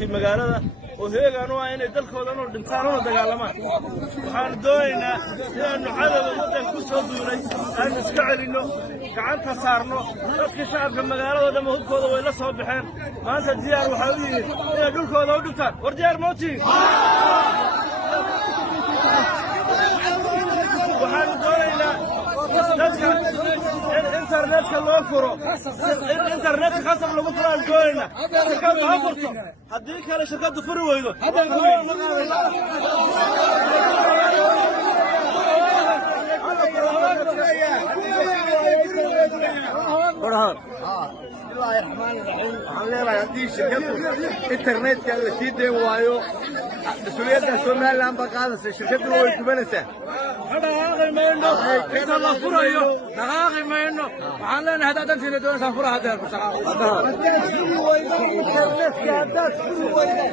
shacabkii magaalada oo heegan oo inay dalkooda oo dhintaan oo dagaalamaan waxaan doonaynaa inaanu cadawga waddanka ku soo duulay aan iska celino gacanta saarno dadkii shacabka magaalada dhan hubkooda way la soo baxeen maanta diyaar waxaa u yihiin inay dhulkooda u dhintaan war diyaar ma tihiin waxaan doonaynaa dadka internetka loo furo internetka khasab lagu furo aan doonaynaa shirkadu ha furto haddii kale shirkadu furi weydo بسم الله الرحمن الرحيم waxaan leeyahay hadii shirkadu internetka la sii deyn waayo mas'uuliyadda Soomaaliland ba qaadaysa shirkadu way gubanaysaa dhaqaaqi mayno inta la furayo dhaqaaqi mayno waxaan leenahay hadda dantiina doonaysan furaha hadda internetka hadda furi weydo